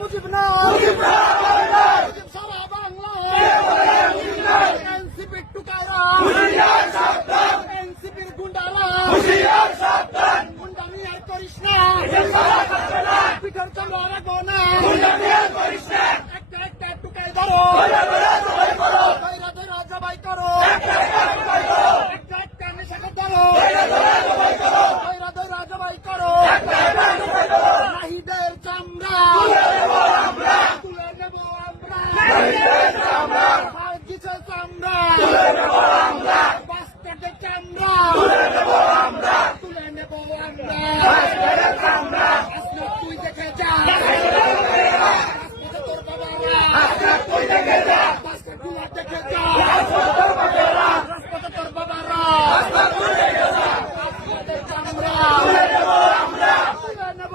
মুজিব না মুজিব না একটা একটা টুকাই ধরো ধৈরা ধৈরা জবাই করো একটা একটা নেশাকে ধরো ধৈরা ধৈরা জবাই করো নাহিদের চামড়া তুলে নেব আমরা ভাগ্যিসের চামড়া বাস্টার্ডের চামড়া তুলে নেব আমরা আসলে তুই দেখে যা রাজপথে তোর বাবারা বাস্টার্ডগুলো দেখে যা রাজপথে তোর বাবারা বাস্টার্ডের চামড়া তুলে নেব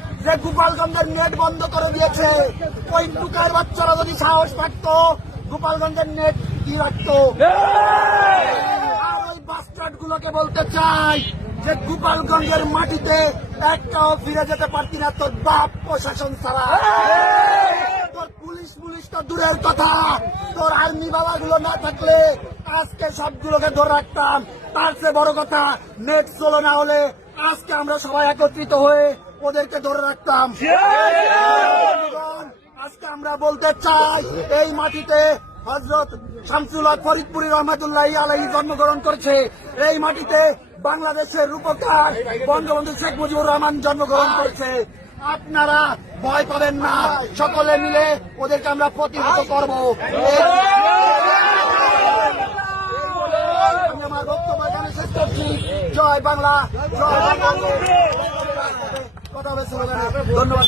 যে গোপালগঞ্জের নেট বন্ধ করে দিয়েছে। ওই টুকার বাচ্চারা যদি সাহস পারতো, গোপালগঞ্জের নেট কি রাখতো। আর ওই বাস্টার্ড গুলোকে বলতে চাই যে গোপালগঞ্জের মাটিতে একটাও ফিরে যেতে পারতি না তোর বাপ প্রশাসন ছাড়া। তোর পুলিশ পুলিশ তো দূরের কথা। তোর আর্মি বাবা গুলো না থাকলে আজকে সবগুলোকে ধরে রাখতাম। তার চেয়ে বড় কথা নেট চলো না হলে আজকে আমরা সবাই একত্রিত হয়ে ওদেরকে ধরে রাখতাম। আজকে আমরা বলতে চাই, এই মাটিতে হজরত শামসুল্লাহ ফরিদপুরি রহমতুল্লাহ আলাই জন্মগ্রহণ করেছে। এই মাটিতে বাংলাদেশের রূপকার বঙ্গবন্ধু শেখ মুজিবুর রহমান জন্মগ্রহণ করেছে। আপনারা ভয় পাবেন না, সকলে মিলে ওদেরকে আমরা প্রতিহত করব। আমার বক্তব্য শেষ করছি। জয় বাংলা জয় বাংলা। ধন্যবাদ।